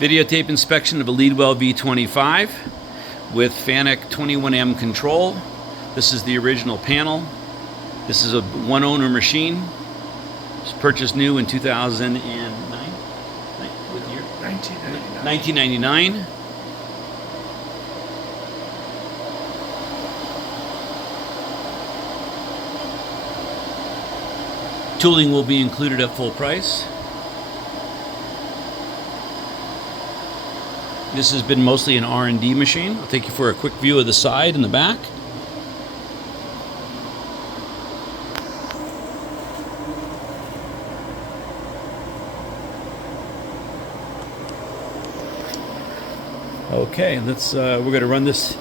Videotape inspection of a Leadwell V-25 with Fanuc 21M control. This is the original panel. This is a one-owner machine. It was purchased new in 2009. What year? 1999. Tooling will be included at full price. This has been mostly an R&D machine. I'll take you for a quick view of the side and the back. Okay, we're going to run this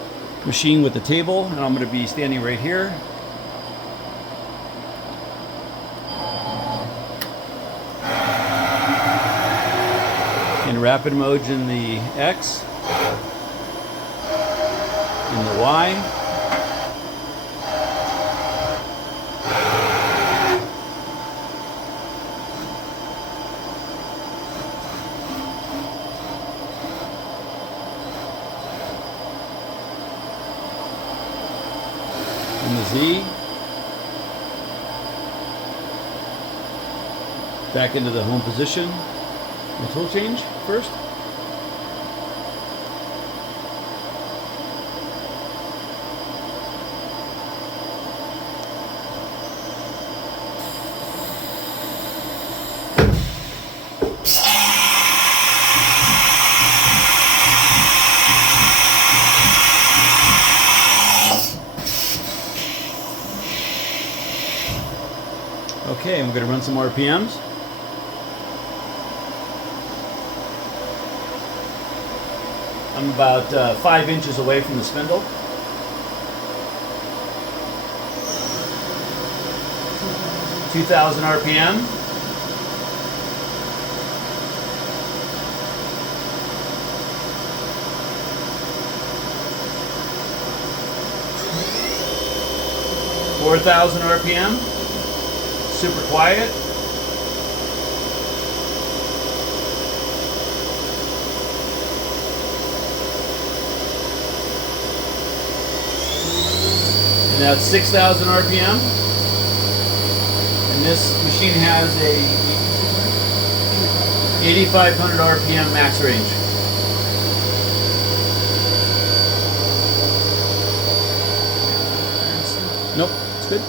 machine with the table, and I'm going to be standing right here. In rapid mode in the X, in the Y, in the Z, back into the home position. The tool change first. Okay, and we're going to run some RPMs. I'm about 5 inches away from the spindle. (2,000 RPM). (4,000 RPM). Super quiet. Now it's 6,000 RPM, and this machine has a 8,500 RPM max range. Nope, it's good.